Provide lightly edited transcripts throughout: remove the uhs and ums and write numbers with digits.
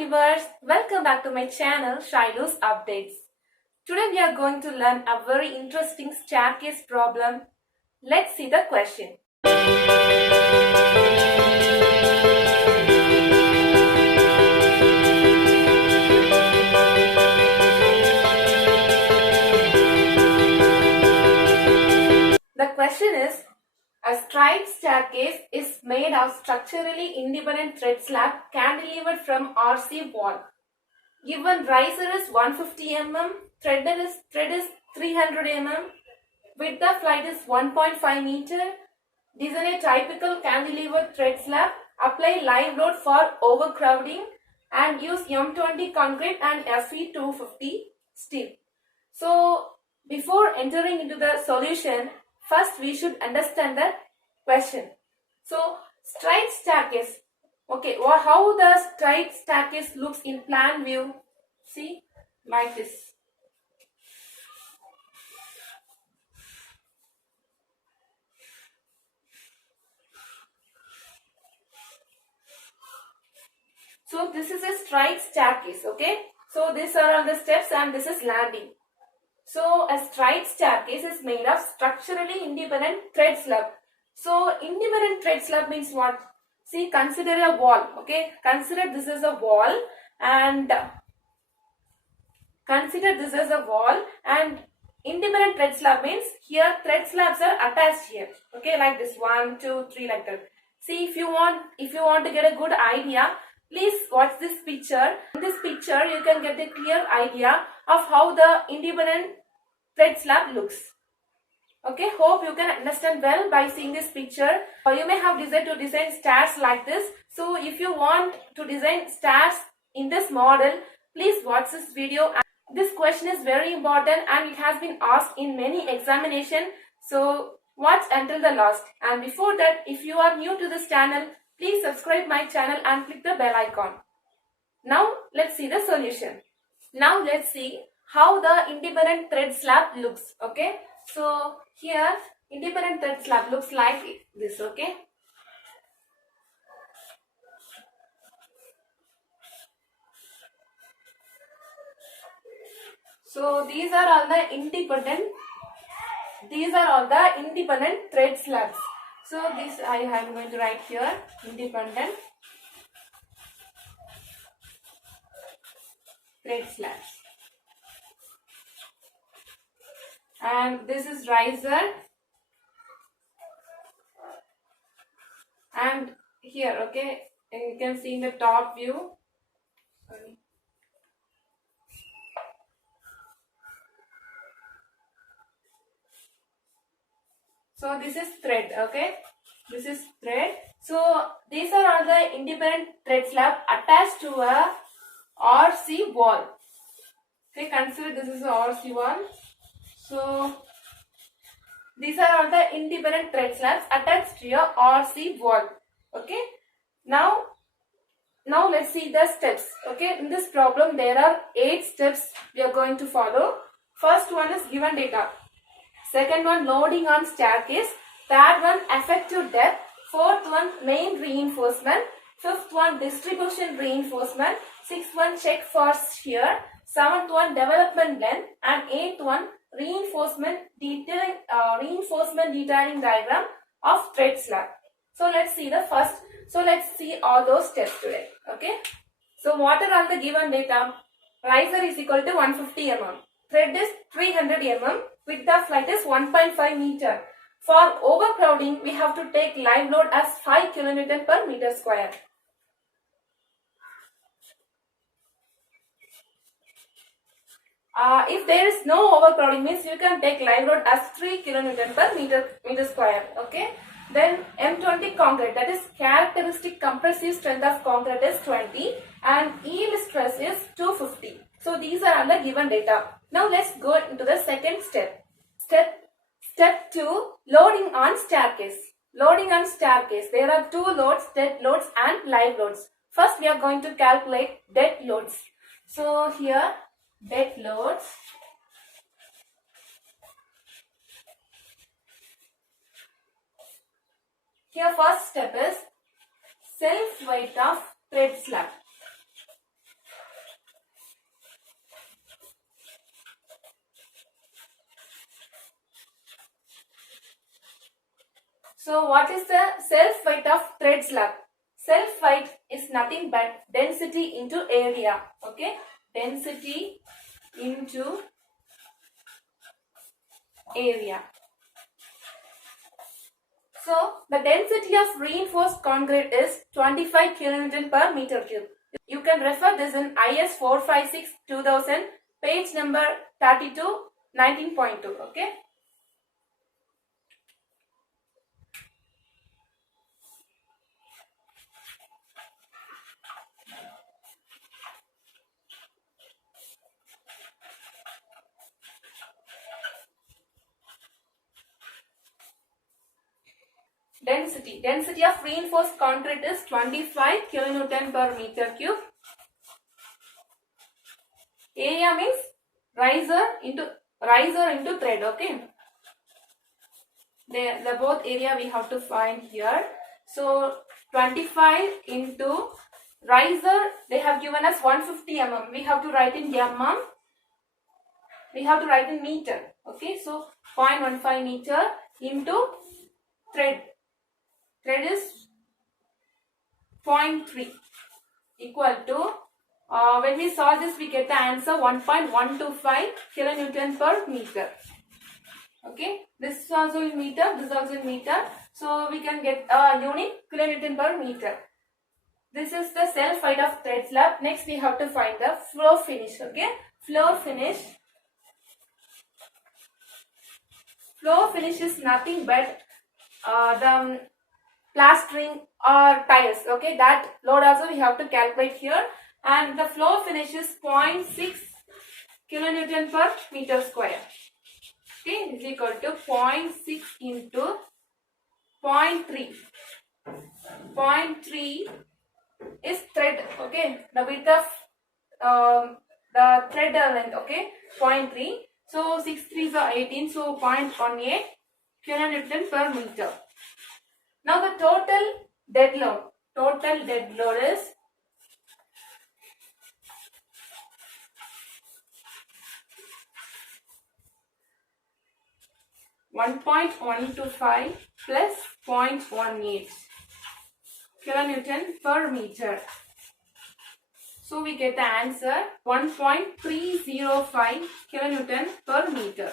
viewers, welcome back to my channel Shilo's Updates. Today we are going to learn a very interesting staircase problem. Let's see the question. The question is, a straight staircase is made of structurally independent thread slab cantilevered from RC wall. Given riser is 150 mm, thread is 300 mm, width of flight is 1.5 meter. Design a typical cantilevered thread slab, apply live load for overcrowding and use M20 concrete and Fe 250 steel. So before entering into the solution, first we should understand the question. So straight staircase. Okay, how the straight staircase looks in plan view? See, like this. So this is a straight staircase, okay? So these are all the steps and this is landing. So a straight staircase is made of structurally independent thread slab. So independent thread slab means what? See, consider a wall, okay? Consider this as a wall and independent thread slab means here thread slabs are attached here, okay? Like this, 1, 2, 3, like that. See, if you want to get a good idea, please watch this picture. In this picture, you can get a clear idea of how the independent thread slab looks. Okay, hope you can understand well by seeing this picture. Or you may have decided to design stairs like this. So if you want to design stairs in this model, please watch this video. This question is very important and it has been asked in many examinations. So watch until the last. And before that, if you are new to this channel, please subscribe my channel and click the bell icon. Now let's see the solution. Now let's see how the independent thread slab looks, okay? So here independent thread slab looks like this, okay? So these are all the independent thread slabs. So this I am going to write here, independent thread slabs. And this is riser, and here, okay, and you can see in the top view. So this is thread, okay, this is thread. So these are all the independent thread slab attached to a RC wall. Okay, consider this is a RC wall. So these are all the independent thread slabs attached to your RC wall. Okay. Now let's see the steps. Okay. In this problem there are 8 steps we are going to follow. First one is given data. Second one, loading on staircase. Third one, effective depth. Fourth one, main reinforcement. Fifth one, distribution reinforcement. Sixth one, check for shear. Seventh one, development length. And eighth one, reinforcement detailing diagram of thread slab. So let's see the first. So let's see all those steps today. Okay. So what are all the given data? Riser is equal to 150 mm. Thread is 300 mm. Width of flight is 1.5 meter. For overcrowding, we have to take live load as 5 kN per meter square. If there is no overcrowding, means you can take live load as 3 kN per meter square. Okay. Then M20 concrete, that is characteristic compressive strength of concrete is 20 and yield stress is 250. So these are all the given data. Now let's go into the second step. Step 2, loading on staircase. Loading on staircase. There are 2 loads, dead loads and live loads. First we are going to calculate dead loads. So here dead loads. Here first step is self weight of thread slab. So what is the self weight of thread slab? Self weight is nothing but density into area. Okay, density into area. So the density of reinforced concrete is 25 kN per meter cube. You can refer this in IS 456 2000, page number 32, 19.2. Okay. Density of reinforced concrete is 25 kilonewton per meter cube. Area means riser into thread. Okay, the both area we have to find here. So 25 into riser, they have given us 150 mm. We have to write in mm. We have to write in meter. Okay, so 0.15 meter into thread. Thread is 0.3 equal to, when we solve this, we get the answer 1.125 kilonewton per meter. Okay, this is also in meter, this is also in meter. So we can get a unit kilonewton per meter. This is the self height of thread slab. Next we have to find the floor finish. Okay, floor finish. Floor finish is nothing but the plastering or tiles. Okay, that load also we have to calculate here, and the floor finish is 0.6 kilonewton per meter square. Okay, is equal to 0.6 into 0.3. 0.3 is thread. Okay, the width of the thread length. Okay, 0.3. So 6 3s are 18. So 0.18 kilonewton per meter. Now the total dead load is 1.125 plus 0.18 kilonewton per meter. So we get the answer 1.305 kilonewton per meter.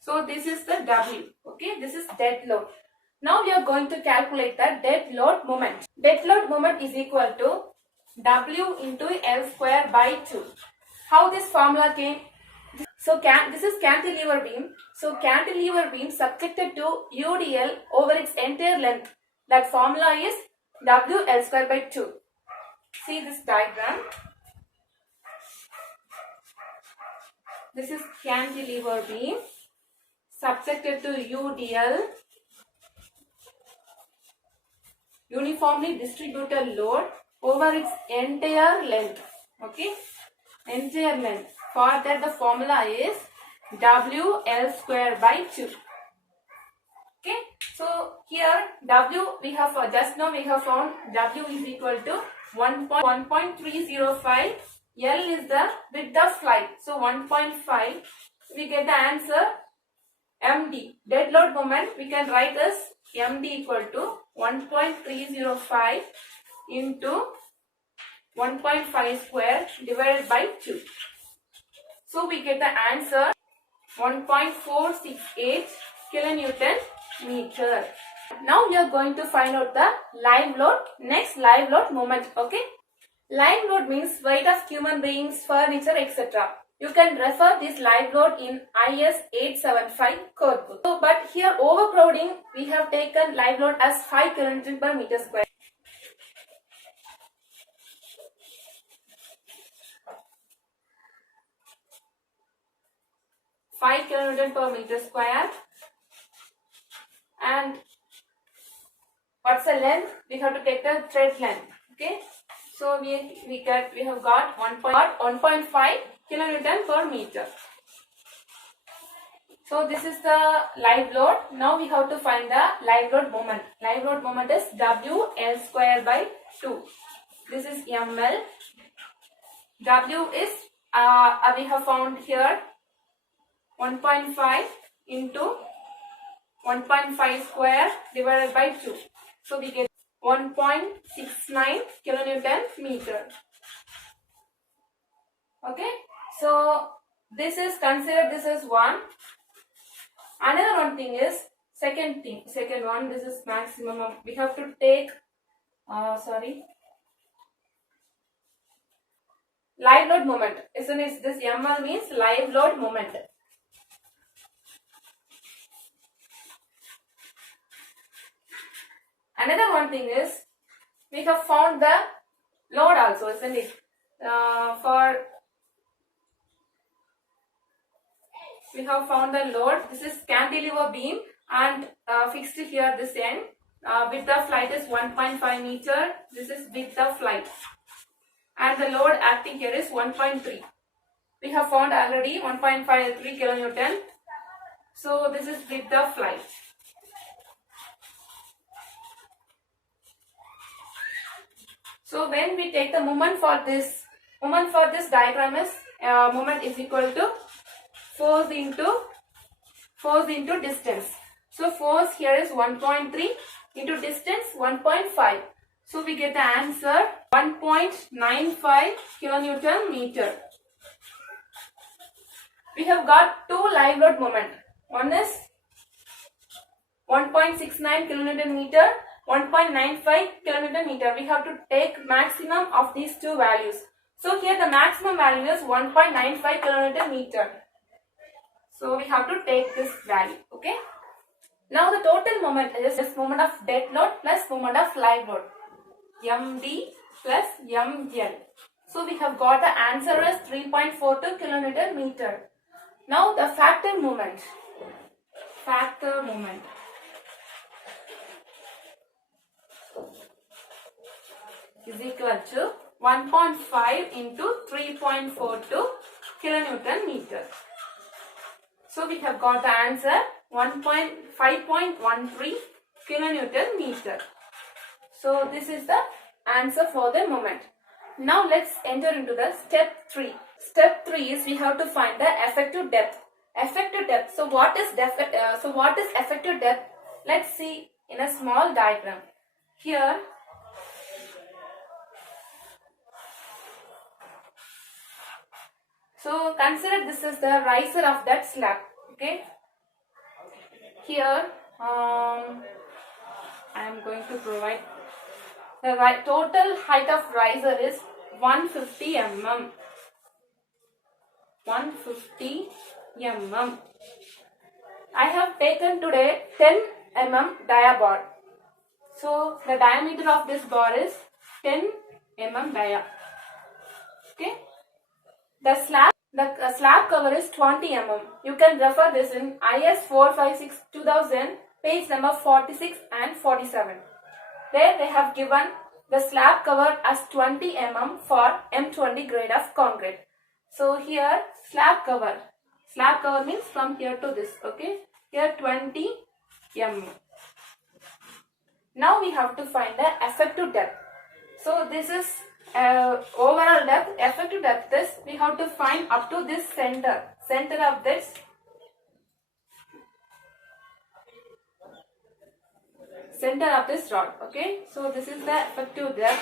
So this is the W. Okay, this is dead load. Now we are going to calculate the dead load moment. Dead load moment is equal to W into L square by 2. How this formula came? So this is cantilever beam. So cantilever beam subjected to UDL over its entire length. That formula is WL square by 2. See this diagram. This is cantilever beam subjected to UDL, uniformly distributed load over its entire length. Okay, entire length. For that the formula is WL square by 2. Okay, so here W we have just now we have found W is equal to 1.305. L is the width of slide. So 1.5. We get the answer MD. Dead load moment we can write as MD equal to 1.305 into 1.5 square divided by 2. So we get the answer 1.468 kilonewton meter. Now we are going to find out the live load. Next, live load moment. Okay, live load means weight of human beings, furniture, etc. You can refer this live load in IS 875 code book. So, but here overcrowding we have taken live load as 5 kilonewton per meter square. Kilonewton per meter square. And what's the length? We have to take the thread length. Okay, so we have got 1.5 kilonewton per meter. So this is the live load. Now we have to find the live load moment. Live load moment is WL square by 2. This is ML. W is we have found here 1.5 into 1.5 square divided by 2. So we get 1.69 kilonewton meter. Okay. So this is considered, this is one. Another one thing is, second one, this is maximum. We have to take, live load moment. Isn't it? This ML means live load moment. Another one thing is, we have found the load also, isn't it? We have found the load. This is cantilever beam and fixed here this end. Width of flight is 1.5 meter. This is width of flight. And the load acting here is 1.3. We have found already 1.53 kilonewton. So this is width of flight. So when we take the moment for this diagram is moment is equal to force into distance. So force here is 1.3 into distance 1.5. So we get the answer 1.95 kilonewton meter. We have got two live load moment. One is 1.69 kilonewton meter, 1.95 kilonewton meter. We have to take maximum of these two values. So here the maximum value is 1.95 kilonewton meter. So we have to take this value. Okay. Now the total moment is this moment of dead load plus moment of live load. MD plus ML. So we have got the answer as 3.42 kilonewton meter. Now the factor moment. Is equal to 1.5 into 3.42 kilonewton meter. So we have got the answer 5.13 kilonewton meter. So this is the answer for the moment. Now let's enter into the step 3. Step 3 is we have to find the effective depth. Effective depth. So what is effective depth? Let's see in a small diagram. Here so consider this is the riser of that slab. Okay. Here I am going to provide the total height of riser is 150 mm. 150 mm. I have taken today 10 mm dia bar. So the diameter of this bar is 10 mm dia. Okay. The slab cover is 20 mm. You can refer this in IS 456-2000, page number 46 and 47. There they have given the slab cover as 20 mm for M20 grade of concrete. So here slab cover means from here to this. Okay, here 20 mm. Now we have to find the effective depth. So this is overall depth. Effective depth is we have to find up to this center of this rod. Okay, so this is the effective depth.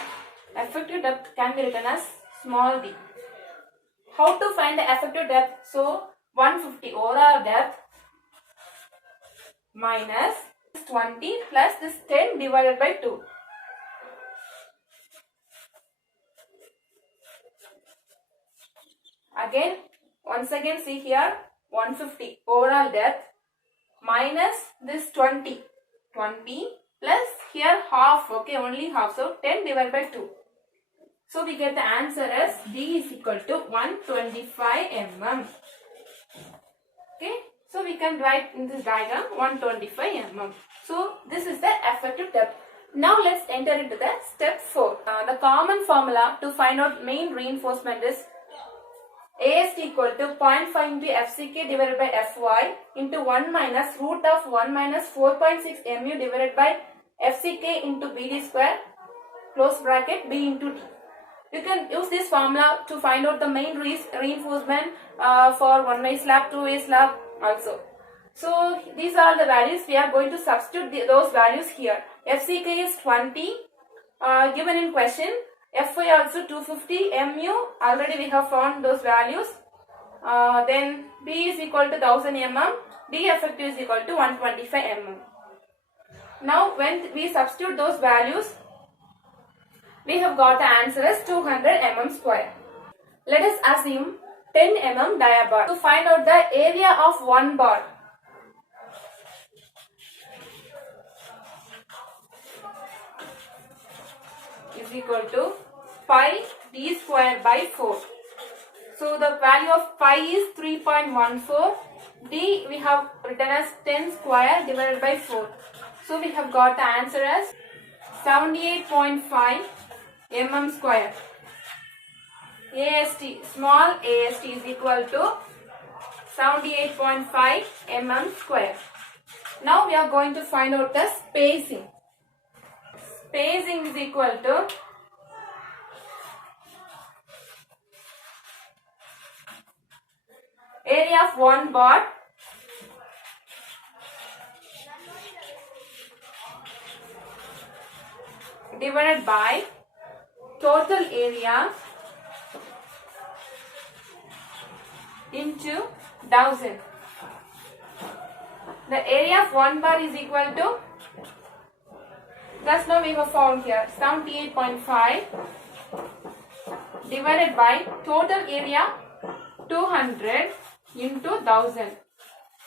Effective depth can be written as small d. How to find the effective depth? So 150 overall depth minus 20 plus this 10 divided by 2. Once again see here 150 overall depth minus this 20 plus here half. Okay, only half, so 10 divided by 2. So we get the answer as D is equal to 125 mm. Okay, so we can write in this diagram 125 mm. So this is the effective depth. Now let's enter into the step 4. The common formula to find out main reinforcement is AST equal to 0.5 into FCK divided by FY into 1 minus root of 1 minus 4.6 mu divided by FCK into BD square close bracket B into D. You can use this formula to find out the main reinforcement for one-way slab, two-way slab also. So these are the values. We are going to substitute those values here. FCK is 20 given in question. FY also 250. MU already we have found those values. Then B is equal to 1000 mm. D effective is equal to 125 mm. Now when we substitute those values, we have got the answer as 200 mm square. Let us assume 10 mm dia bar. To find out the area of one bar, is equal to pi d square by 4. So the value of pi is 3.14. D we have written as 10 square divided by 4. So we have got the answer as 78.5 mm square. AST, small AST is equal to 78.5 mm square. Now we are going to find out the spacing. Spacing is equal to area of one bar divided by total area into 1000. The area of one bar is equal to, thus now we have found here 78.5 divided by total area 200 into 1000.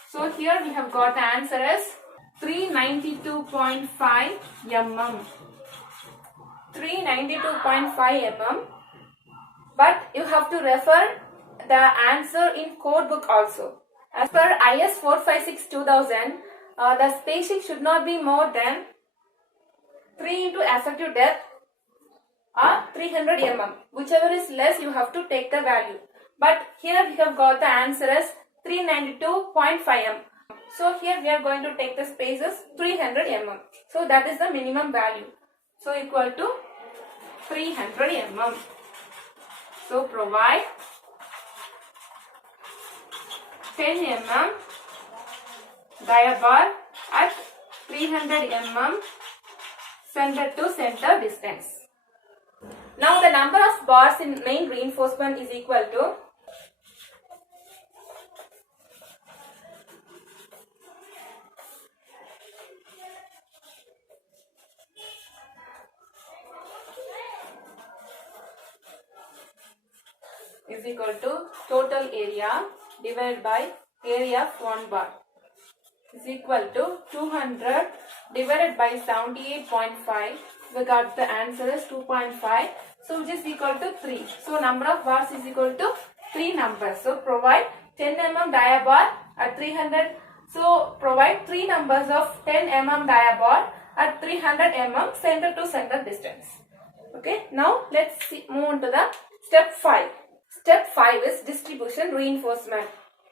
So here we have got the answer as 392.5 mm. 392.5 mm. But you have to refer the answer in code book also. As per IS 456-2000, the spacing should not be more than 3 into effective depth or 300 mm. Whichever is less, you have to take the value. But here we have got the answer as 392.5 mm. So here we are going to take the space as 300 mm. So that is the minimum value. So equal to 300 mm. So provide 10 mm dia bar at 300 mm center to center distance. Now the number of bars in main reinforcement is equal to total area divided by area of one bar is equal to 200 divided by 78.5. We got the answer as 2.5. So which is equal to 3. So number of bars is equal to 3 numbers. So provide 10 mm dia bar at 300. So provide 3 numbers of 10 mm dia bar at 300 mm center to center distance. Okay. Now let's move on to the step 5. Step 5 is distribution reinforcement.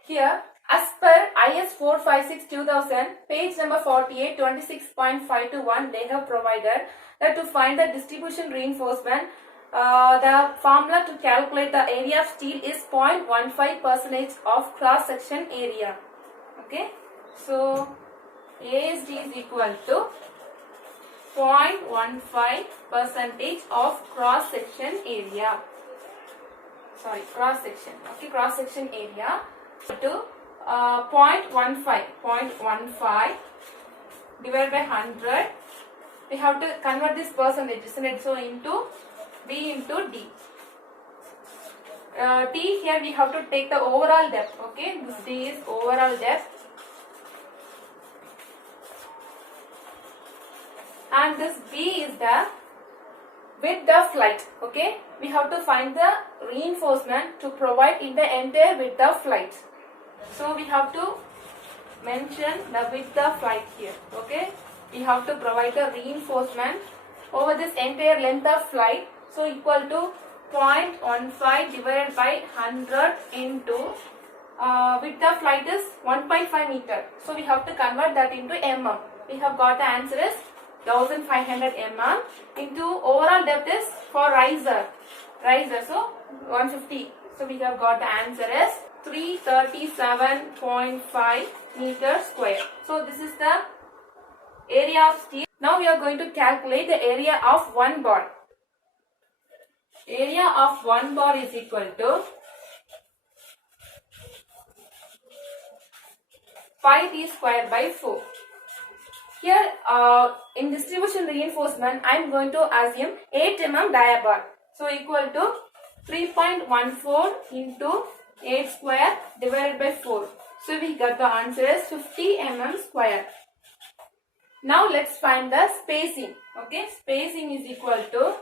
Here, as per IS 456-2000, page number 48, 26.521, they have provided that to find the distribution reinforcement, the formula to calculate the area of steel is 0.15% of cross-section area. Okay, so ASD is equal to 0.15% of cross-section area. Sorry, cross-section. Okay, cross-section area to 0.15 divided by 100. We have to convert this percentage, isn't it? So into B into D. T here we have to take the overall depth. Okay, this D is overall depth. And this B is the width of flight. Okay, we have to find the reinforcement to provide in the entire width of flight. So we have to mention the width of flight here. Okay, we have to provide the reinforcement over this entire length of flight. So equal to 0.15 divided by 100 into width of flight is 1.5 meter. So we have to convert that into mm. We have got the answer is 1500 mm into overall depth is for riser so 150. So we have got the answer is 337.5 meters square. So this is the area of steel. Now we are going to calculate the area of one bar. Area of one bar is equal to 5t square by 4. Here in distribution reinforcement, I am going to assume 8 mm dia bar. So equal to 3.14 into 8 square divided by 4. So we got the answer as 50 mm square. Now let's find the spacing. Okay, spacing is equal to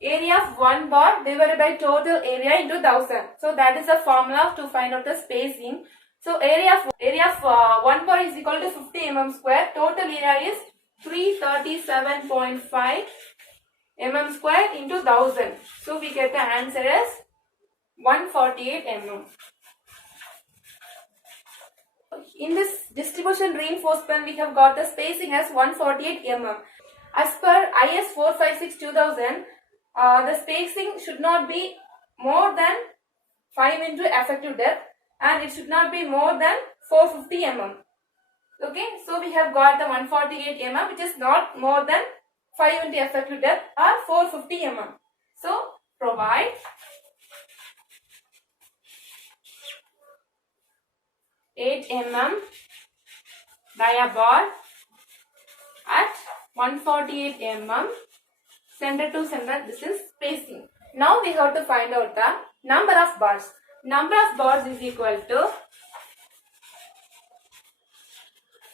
area of one bar divided by total area into 1000. So that is the formula to find out the spacing. So area of one bar is equal to 50 mm square. Total area is 337.5 mm square into 1000. So we get the answer as 148 mm. In this distribution reinforcement, we have got the spacing as 148 mm. As per IS 456-2000, the spacing should not be more than 5 into effective depth, and it should not be more than 450 mm. Okay, so we have got the 148 mm, which is not more than 5 into effective depth or 450 mm. So provide (8 mm) dia bar at 148 mm center to center. This is spacing. Now we have to find out the number of bars. Number of bars is equal to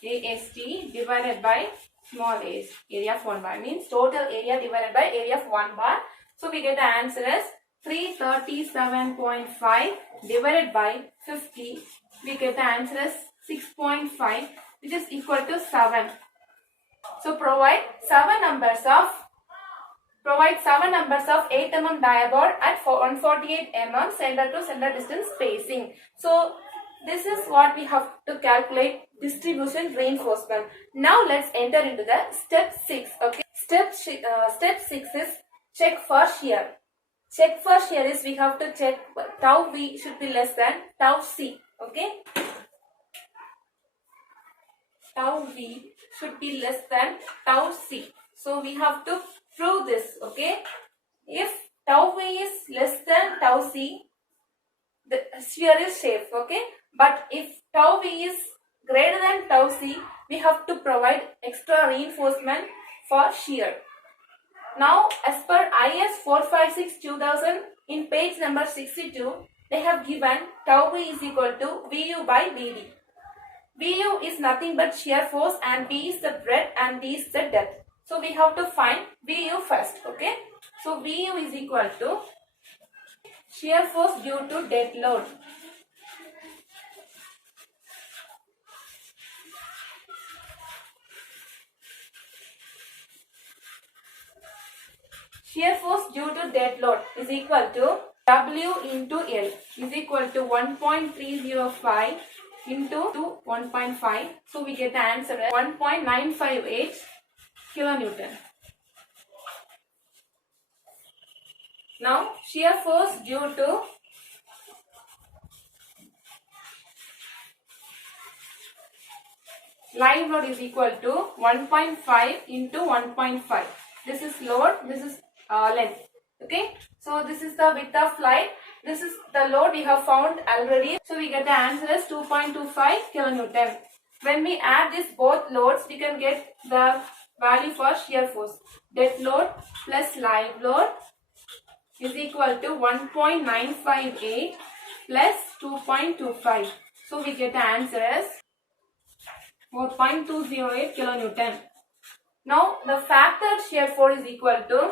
AST divided by small a, area of one bar, means total area divided by area of one bar. So we get the answer as 337.5 divided by 50. We get the answer as 6.5, which is equal to 7. So provide 7 numbers of 8 mm dia bar at 148 mm center to center distance spacing. So this is what we have to calculate distribution reinforcement. Now let's enter into the step 6. Okay, step 6 is check for shear. Check for shear is we have to check tau v should be less than tau c. Okay, tau v should be less than tau c. So we have to prove this. Okay, if tau v is less than tau c, the sphere is safe. Okay, but if tau v is greater than tau c, we have to provide extra reinforcement for shear. Now as per IS 456-2000, in page number 62, they have given tau v is equal to VU by BD. VU is nothing but shear force and B is the breadth and D is the depth. So we have to find VU first. Okay, so VU is equal to shear force due to dead load. Shear force due to dead load is equal to W into L is equal to 1.305 into 1.5. So we get the answer as 1.958 kilonewton. Now shear force due to live load is equal to 1.5 into 1.5. This is load, this is length. Okay, so this is the width of line, this is the load we have found already. So we get the answer as 2.25 kilonewton. When we add these both loads, we can get the value for shear force. Dead load plus live load is equal to 1.958 plus 2.25. So we get the answer as 4.208 kilonewton. Now the factor shear force is equal to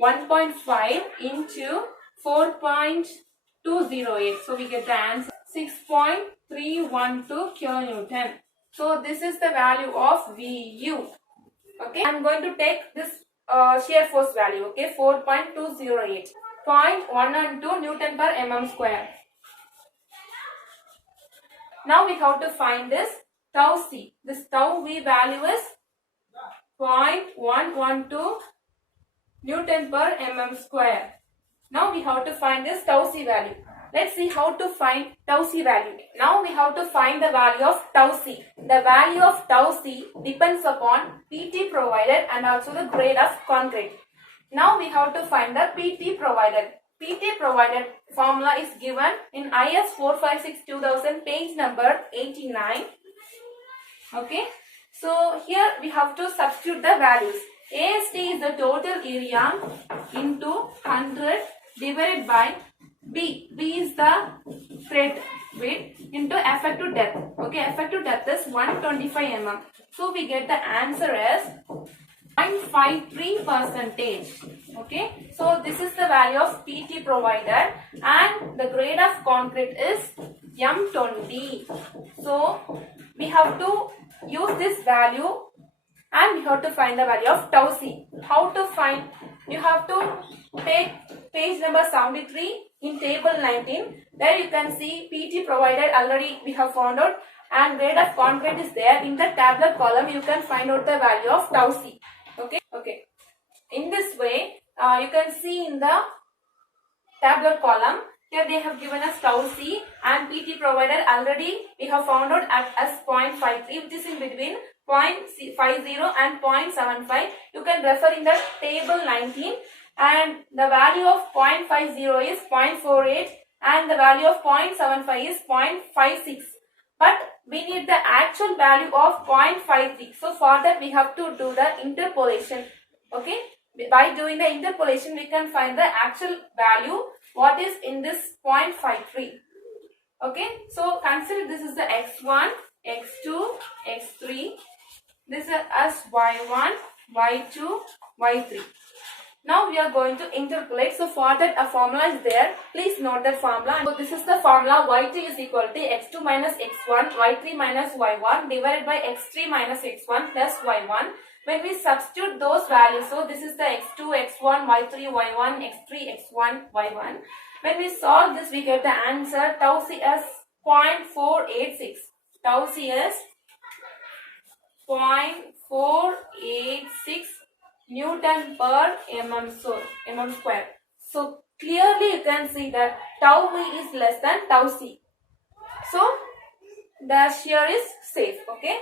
1.5 into 4.208. So we get the answer 6.312 kilonewton. So this is the value of VU. Okay, I am going to take this shear force value. Okay, 4.208. 0.112 Newton per mm square. Now we have to find this tau c. This tau v value is 0.112 Newton per mm square. Now we have to find this tau c value. Let's see how to find tau c value. Now we have to find the value of tau c. The value of tau c depends upon PT provided and also the grade of concrete. Now we have to find the PT provided. PT provided formula is given in IS 456-2000 page number 89. Okay. So here we have to substitute the values. AST is the total area into 100 divided by B. B is the thread width into effective depth. Okay, effective depth is 125 mm. So we get the answer as 0.53%. Okay, so this is the value of PT provided and the grade of concrete is M20. So we have to use this value and we have to find the value of tau c. How to find? You have to take page number 73 in table 19. There you can see PT provided already we have found out and grade of concrete is there. In the tabular column you can find out the value of tau c. Okay. In this way you can see in the tabular column here they have given us tau c and PT provided already we have found out as 0.53 which is in between 0.50 and 0.75. You can refer in the table 19 and the value of 0.50 is 0.48 and the value of 0.75 is 0.56. But we need the actual value of 0.53. So for that we have to do the interpolation. Okay. By doing the interpolation we can find the actual value what is in this 0.53. Okay. So consider this is the x1, x2, x3. This is as y1, y2, y3. Now we are going to interpolate. So for that a formula is there. Please note that formula. So this is the formula y2 is equal to x2 minus x1, y3 minus y1 divided by x3 minus x1 plus y1. When we substitute those values, so this is the x2, x1, y3, y1, x3, x1, y1. When we solve this, we get the answer tau c as 0.486. Tau c is 0.486 Newton per mm square. So clearly you can see that tau v is less than tau c. So the shear is safe. Okay.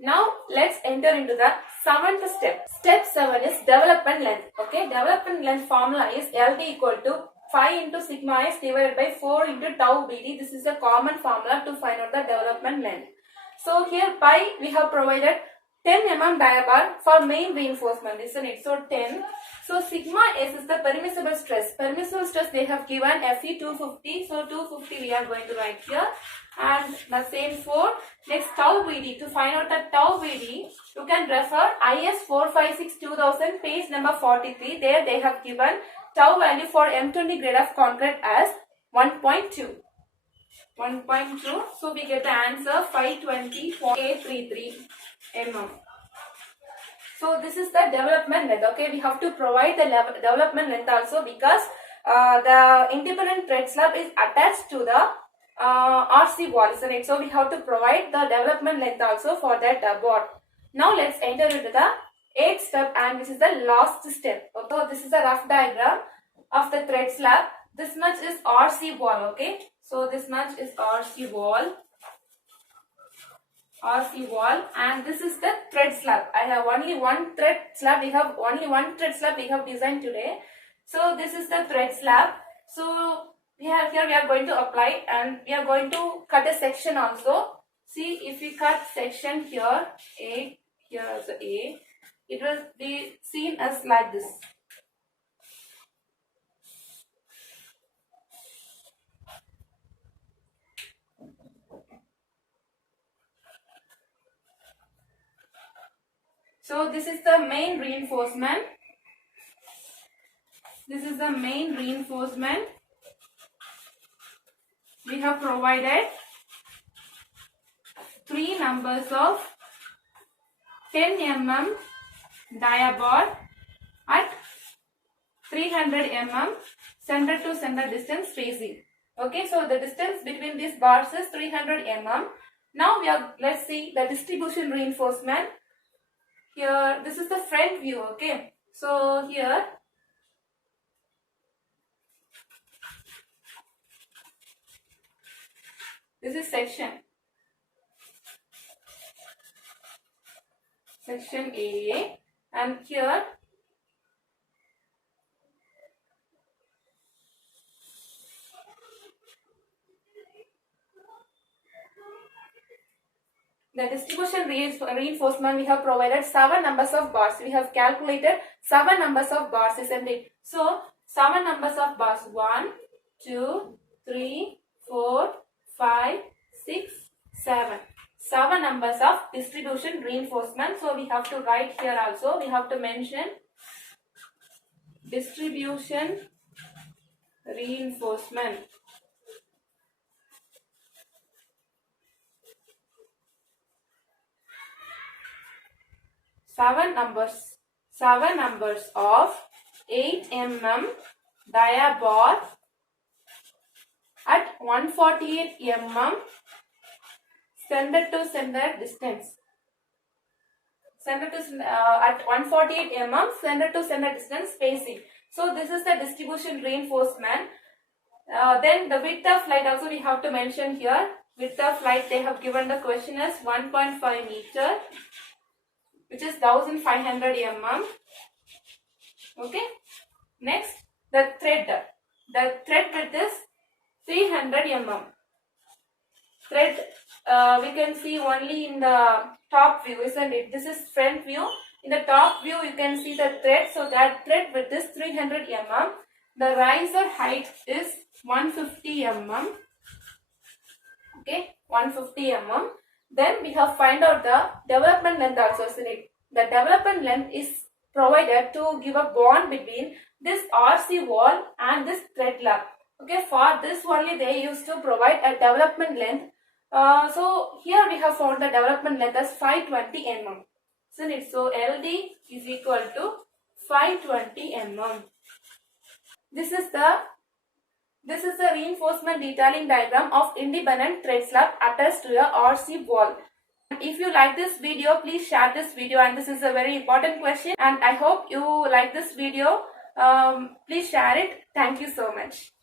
Now let's enter into the seventh step. Step 7 is development length. Okay, development length formula is LD equal to 5 into sigma s divided by 4 into tau BD. This is a common formula to find out the development length. So here pi we have provided 10 mm diabar for main reinforcement, isn't it? So 10. So sigma s is the permissible stress. Permissible stress they have given Fe 250. So 250 we are going to write here. And the same for next tau BD. To find out the tau BD, you can refer IS 456-2000 page number 43. There they have given tau value for M20 grade of concrete as 1.2. 1.2. So we get the answer 520.833 mm. So this is the development length. Okay, we have to provide the development length also because the independent thread slab is attached to the RC wall, isn't it? So we have to provide the development length also for that board. Now let's enter into the 8th step and this is the last step. Okay, so this is a rough diagram of the thread slab. This much is RC wall. Okay, so this much is RC wall. And this is the thread slab. I have only one thread slab. We have only one thread slab we have designed today. So this is the thread slab. So here we are going to apply and we are going to cut a section also. See, if we cut section here, A, here also A, it will be seen as like this. So this is the main reinforcement. This is the main reinforcement. We have provided 3 numbers of 10 mm dia board at 300 mm center to center distance spacing. Okay, so the distance between these bars is 300 mm. Now let's see the distribution reinforcement. Here, this is the front view. Okay, so here this is section A, and here the distribution reinforcement, we have provided 7 numbers of bars. We have calculated 7 numbers of bars, isn't it? So 7 numbers of bars: 1, 2, 3, 4, 5, 6, 7. 7 numbers of distribution reinforcement. So we have to write here also. We have to mention distribution reinforcement. 7 numbers of 8 mm dia bar at 148 mm center to center distance. At 148 mm center to center distance spacing. So this is the distribution reinforcement. Then the width of light also we have to mention here. Width of light, they have given the question as 1.5 meter, which is 1500 mm. Okay. Next, the thread. The thread width is 300 mm. Thread we can see only in the top view, isn't it? This is front view. In the top view you can see the thread. So that thread width is 300 mm. The riser height is 150 mm. Okay, 150 mm. Then we have find out the development length also, isn't it? The development length is provided to give a bond between this RC wall and this thread lap. Okay, for this only they used to provide a development length. So here we have found the development length as 520 mm. Isn't it? So LD is equal to 520 mm. This is the reinforcement detailing diagram of independent thread slab attached to a RC wall. If you like this video, please share this video, and this is a very important question, and I hope you like this video. Please share it. Thank you so much.